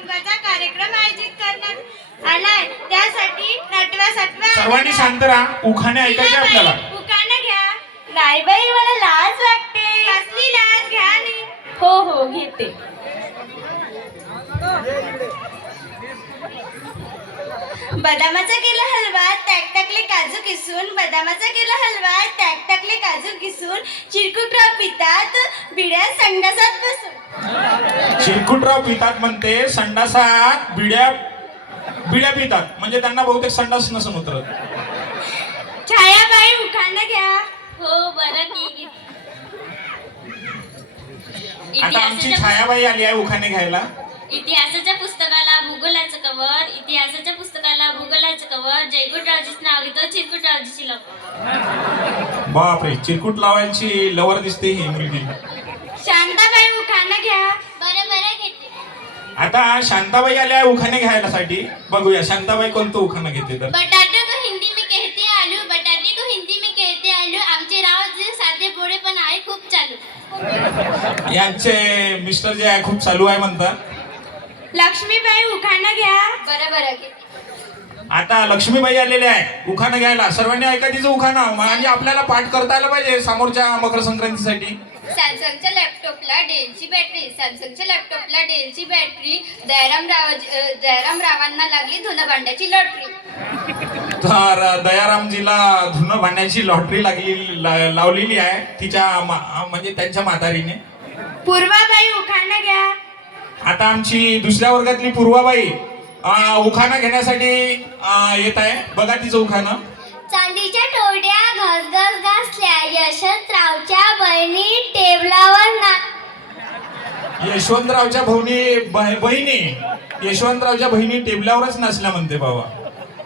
हळदीकुंकवाचा कार्यक्रम आयोजित करण्यात आलाय. त्यासाठी नटवा सटवा सर्वांनी शांत राहा. उखाणे ऐकायचे आपल्याला. उखाणा घ्या. नाही बाई, मला लाज वाटते. कसली लाज? घ्या नी. हो हो, घेते. बदामाचा केला हलवा, त्यात टाकले काजू किसून. बदामाचा केला हलवा, त्यात टाकले काजू किसून. चिरकुटराव पितात, बिड्या संडासात बसून. चिरकुटराव पितात म्हणते, संडासात बिड्या बिड्या पितात. म्हणजे त्यांना बहुतेक संडास नसून उतरत. छायाबाई, उखाणा घ्या. हो बरं ठीक आता आमची छायाबाई आली आहे उखाणे घ्यायला. इतिहासाच्या पुस्तकाला भूगोलाचं कवर, इतिहासाच्या पुस्तकाला भूगोलाचं कवर. जयकुटरावजीच नाव घेतो, चिरकुटरावजीची लव. बापरे, चिरकुट लावायची लवर दिसते ही मुलगी. शांताबाई, उखाणा घ्या. बरं बरं घेते. आता शांताबाई आल्या आहे उखाणे घ्यायसाठी. बघूया शांताबाई कोणतं उखाणं घेते तर. बटाटे को हिंदी में कहते आलू, बटाटे को हिंदी में कहते आलू. आमचे राव जे साधे पोळे पण आहे खूप चालू. यांचे मिस्टर जे आहे खूप चालू आहे म्हणतात. लक्ष्मीबाई, उखाणा घ्या. बरं बरं घेते. आता लक्ष्मीबाई आलेले आहे उखाणं घ्यायला. सर्वांनी ऐका तिचं उखाणं. म्हणजे आपल्याला पाठ करता आलं पाहिजे समोरच्या मकर संक्रांतीसाठी. सॅमसंगच्या लॅपटॉपला डेलची बॅटरी, सॅमसंगच्या लॅपटॉपला डेलची बॅटरी. दयाराम रावांना लागली धुणं भांड्याची लॉटरी. तर दयारामजीला धुणं भांड्याची लॉटरी लावलेली आहे तिच्या म्हणजे त्यांच्या म्हातारीने. पूर्वाबाई, उखाणा घ्या. आता आमची दुसऱ्या वर्गातली पूर्वाबाई उखाणा घेण्यासाठी येत आहे. बघा तिचं उखाणं. चांदीच्या टोड्या घस घस घासल्या, यशवंतरावच्या बहिणी टेबलावर ना. यशवंतरावच्या यशवंतरावच्या बहिणी टेबलावरच नाचल्या म्हणते बाबा.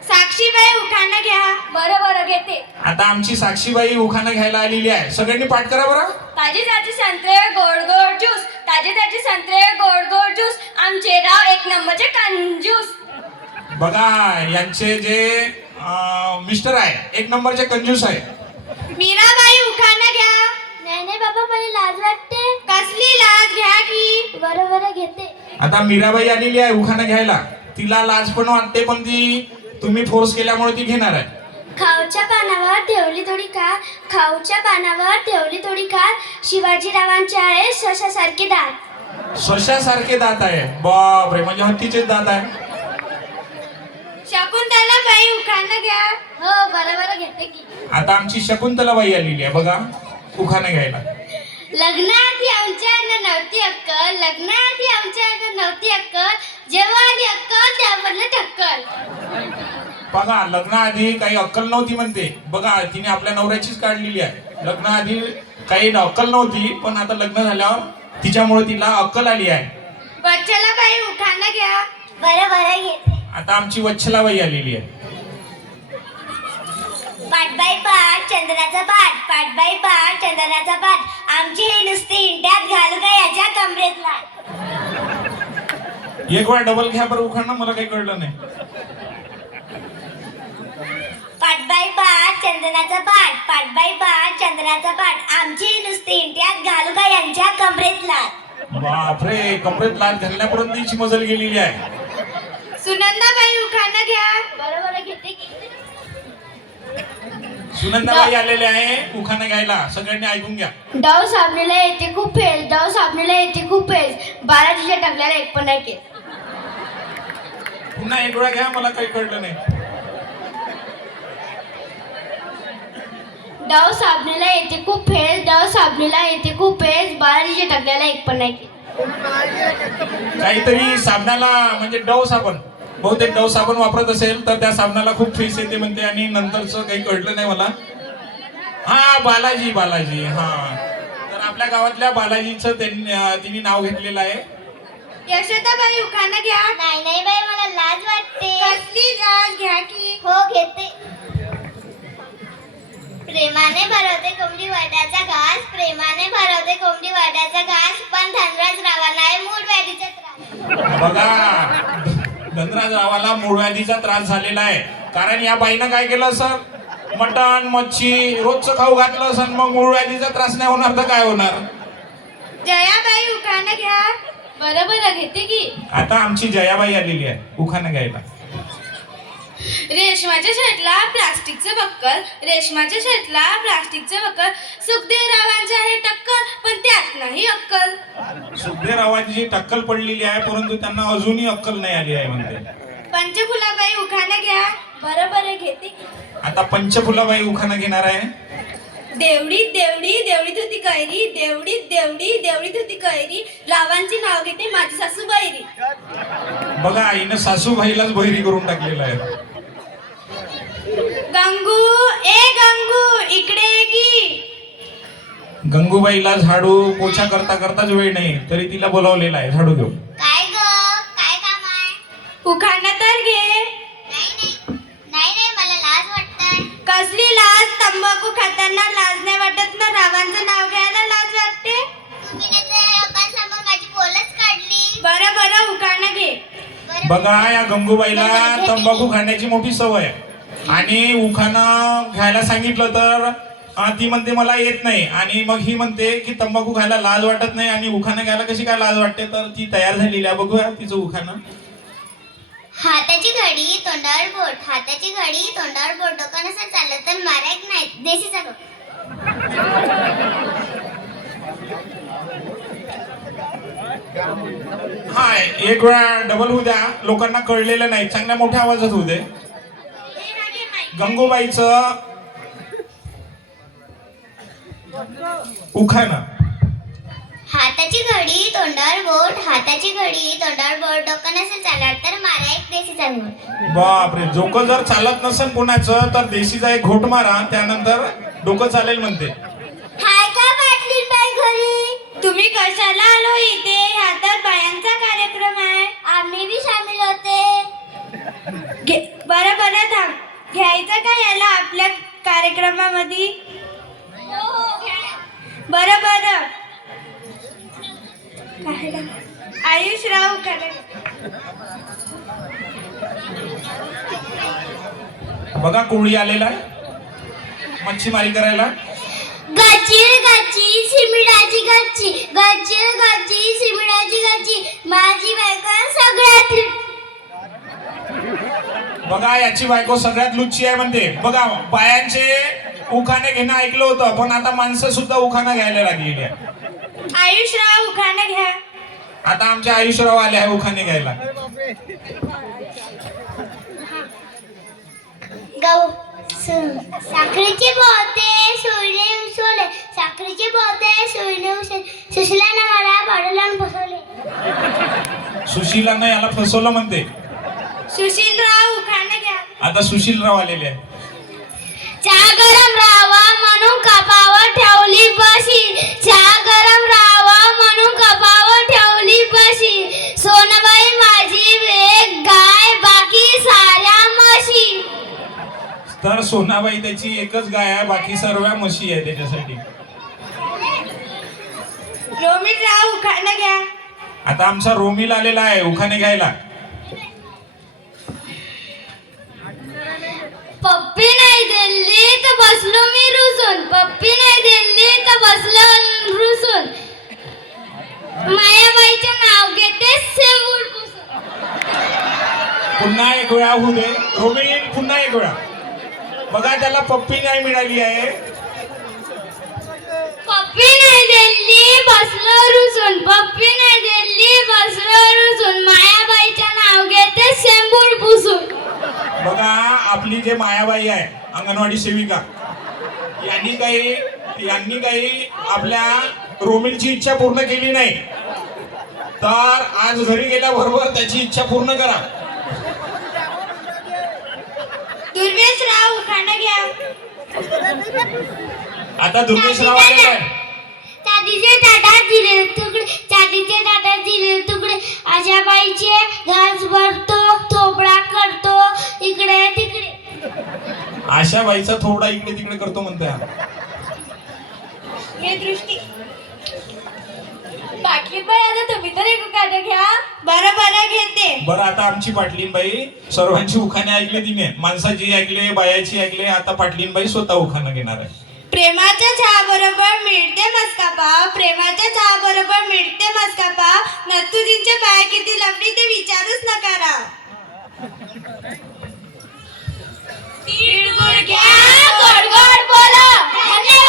साक्षीबाई, उखाणा घ्या. बरं बरं घेते. आता आमची साक्षीबाई उखाणा घ्यायला आलेली आहे. सगळ्यांनी पाठ करा बरं. ताजे ताजे संत्रे गोड गोड ज्यूस, ताजे ताजे संत्रे गोड गोड ज्यूस. आमचे राव एक नंबरचे कंजूस. बघा यांचे जे मिस्टर आहे एक नंबरचे कंजूस आहे. मीराबाई, उखाणा घ्या. नाही नाही बाबा, मला लाज वाटते. कसली लाज? घ्या की. बरं बरं घेते. आता मीराबाई आलेली आहे उखाणा घ्यायला. तिला लाज पण वाटते पण ती तुम्ही फोर्स केल्यामुळे ती घेणार आहे. खाऊच्या पानावर ठेवली थोडी कार, खाऊच्या पानावर ठेवली थोडी कार. शिवाजीरावांचे आहे सशासारखे दात. सशासारखे दात आहे. बापरे, म्हणजे हत्तीचे दात आहे. शकुंतलाबाई, उखाणा घ्या. हो बरं बरं घेते की. आता आमची शकुंतलाबाई आलेली आहे बघा उखाणा घ्यायला. लग्नाआधी आमच्या नव्हती अक्कल, लग्नाआधी आमच्या नव्हती अक्कल. जेव्हा आली अक्कल त्यावरलं टक्कल. बघा लग्नाआधी काही अक्कल नव्हती म्हणते. बघा तिने आपल्या नवऱ्याचीच काढलेली आहे. लग्नाआधी काही अक्कल नव्हती पण आता लग्न झाल्यावर तिच्यामुळे तिला अक्कल आली आहे. वत्सलाबाई, उखाणा घ्या. बरं बरं घेते. आता आमची वच्छलाबाई आलेली आहे. पाटबाई पाट चंदनाचा पाट, पाटबाई पाट चंदनाचा पाट. आमची ही नुसती इंट्यात घालू का याच्या कमरेतला. एक वेळा डबल घ्या बरं उखाणं, मला काही कळलं नाही. पाटबाई पाट चंदनाचा पाट, पाटबाई पाट चंदनाचा पाट. आमची ही नुसती इंट्यात घालू का यांच्या कमरेतला. बापरे, कमरेत लाच घालण्यापर्यंत तिची मजल गेलेली आहे. सुनंदाबाई, उखाणा घ्या. बरं बरं घेते की. सुनंदाबाई आलेले आहे उखाणा घ्यायला. सगळ्यांनी ऐकून घ्या. डाव साबणीला येते खूप फेस, डाव साबणीला येते खूप फेस. बाराजीच्या टकल्याला एक पण नाही केस. पुन्हा एक वेळा घ्या, मला काही कळलं नाही. डाव साबणीला येते खूप फेस, डाव साबणीला येते खूप फेस. बाराजीच्या टकल्याला एक पण नाही केस. काहीतरी साबणाला म्हणजे डव साबण, बहुतेक डव साबण वापरत असेल तर त्या साबणाला खूप फेस येते म्हणते. आणि नंतरचं काही कळलं नाही मला. हा बालाजी, बालाजी. हा, तर आपल्या गावातल्या बालाजीचं तिने नाव घेतलेलं आहे. यशोदाबाई, उखाणा घ्या. नाही नाही बाई, मला लाज वाटते. कसली लाज? घ्या की. हो घेते. प्रेमाने भरवते कोंबडी वड्याचा घास, प्रेमाने भरवते कोंबडी वड्याचा घास. पण धनराज रावाला आहे मूळ व्याधीचा त्रास. बघा धनराज रावाला मूळ व्याधीचा त्रास झालेला आहे. कारण या बाईनं काय केलं सर, मटण मच्छी रोजचं खाऊ घातलं सर. मग मूळ व्याधीचा त्रास नाही होणार तर काय होणार. जयाबाई, उखाणा घ्या. बरोबर घेते की. आता आमची जयाबाई आलेली आहे उखाणा घ्यायला. रेशमाच्या शर्टला प्लास्टिकचं बक्कल, रेशमाच्या शर्टला प्लास्टिकचं बक्कल, सुखदेवरावांचे आहे टक्कल पण त्यात नाही अक्कल. सुखदेवरावांची टक्कल पडलेली आहे परंतु त्यांना अजूनही अक्कल नाही आली आहे म्हणते. पंचफुलाबाई उखाणा घ्या. बरोबर घेते की. आता पंचफुलाबाई उखाणा घेणार आहे. देवडीत देवडी देवडीत होती कैरी, देवडीत देवडी देवडीत होती कैरी, रावांचे नाव घेते माझी सासू बैरी. बघा आईनं सासूबाईलाच बहिरी करून टाकलेलं आहे. गंगू ए गंगू इकडे ये की. गंगूबाईला झाडू पोछा करता करताच वेळ नाही तरी तिला बोलावलेला आहे झाडू घेऊन. काय ग काय काम आहे? उखाणा तर घे. नाही रे मला लाज वाटतंय. कसली लाज? तंबाखू खाताना लाज नाही वाटत ना? रावांचं नाव घ्यायला लाज वाटते? तुम्ही लोकांसमोर माझी पोलच काढली. बरं बरं उखाणा घे. बघा या गंगूबाईला तंबाखू खाण्याची मोठी सवय आहे आणि उखाणा घ्यायला सांगितलं तर ती म्हणते मला येत नाही आणि मग ही म्हणते की तंबाखू खायला लाज वाटत नाही आणि उखाणा घ्यायला कशी काय लाज वाटते. तर ती तयार झालेली आहे. बघूया तिचं उखाणं. हाताची घडी तोंडावर बोट, हाताची घडी तोंडावर बोट, डोकं नसेल चालत तर मारायक नाही देशीचा रोग. हा एक वेळा डबल होऊ द्या लोकांना कळलेलं नाही चांगल्या मोठ्या आवाजात होऊ दे. गंगूबाईचं उखाणं. हाताची घडी तोंडावर बोट, हाताची घडी तोंडावर बोट, डोकं नसेल चालत तर मारायक देशीचा रोग. बापरे डोकं जर चालत नसेल कोणाचं तर देशीचा एक घोट मारा त्यानंतर डोकं चालेल म्हणते. हाय का पाटलीन बाई घरी? तुम्ही कशाला आलो इथे? हा तर बायांचा कार्यक्रम आहे. आम्ही बी सामील होते. बरं बरं थांब. घ्यायचं का याला आपल्या कार्यक्रमामध्ये? बरं बरं. आयुषराव उखाणा. बघा कोळी आलेला आहे मच्छीमारी करायला. गच्ची गच्ची सिमिडाची गच्ची, गच्ची गच्ची सिमिडाची गच्ची, माझी बायको सगळ्यात. बघा याची बायको सगळ्यात लुच्ची आहे म्हणते. बघा बायांचे उखाणे घेणं ऐकलं होतं पण आता माणसं सुद्धा उखाणा घ्यायला लागलेली आहे. आयुषराव उखाणा घ्या. आता आमचे आयुष्यराव आले आहे उखाणे घ्यायला. गहू साखरेचे बोते सोयने उसवले, साखरेचे बोते सोयने उसवले, सुशिलाने मला पाडून फसवले. सुशीलानं याला फसवलं म्हणते. सुशीलराव उखाणा घ्या. आता सुशीलराव आलेले आहे. चहा गरम राहावा म्हणून कपावर ठेवली बशी, चहा गरम राहावा म्हणून कपावर ठेवली बशी, सोनबाई माझी एक गाय बाकी साऱ्या म्हशी. तर सोनाबाई त्याची एकच गाय आहे बाकी सर्व म्हशी आहे त्याच्यासाठी. रोमितराव उखाणा घ्या. आता आमचा रोमिल आलेला आहे उखाणे घ्यायला. पप्पी नाही दिली तर बसलो मी रुसून, पप्पी नाही दिली तर बसलो रुसून, मायाबाईचे नाव घेते शेवट पुसून. पुन्हा एक वेळा होऊ दे रोमिल पुन्हा एक वेळा. बघा त्याला पप्पी नाही मिळाली आहे. पप्पी नाही दिली बसलो रुसून, पप्पी नाही दिली बसलो रुसून, मायाबाईचे नाव घेते शेंबूड पुसून. बघा आपली जे मायाबाई आहे अंगणवाडी सेविका यांनी काही आपल्या रोमिलची इच्छा पूर्ण केली नाही तर आज घरी गेल्याबरोबर त्याची इच्छा पूर्ण करा. दुर्वेशराव उखाणा घ्या. आता दुर्गेशराव आलेला आहे. चांदीचे ताटात दिले तुकडे, चांदीचे ताटात दिले तुकडे, आशाबाईचे घास भरतो थोबडा करतो इकडे तिकडे. आशाबाईचा थोडा इकडे तिकडे करतो म्हणतोय. हे दृष्टी. पाटलीबाई आता तुम्ही तर एक उखाणा घ्या. बरं बरं घेते. बरं आता आमची पाटलीनबाई सर्वांची उखाणे ऐकले तिने माणसाची ऐकले बायाची ऐकले. आता पाटलीनबाई स्वतः उखाणं घेणार आहे. प्रेमाच्या चहा बरोबर मिळते मस्का पाव, प्रेमाच्या चहा बरोबर मिळते मस्का पाव, नथ मस्तुरींच्या पाया किती लवली ते विचारूच नका राव. तीळ गुळ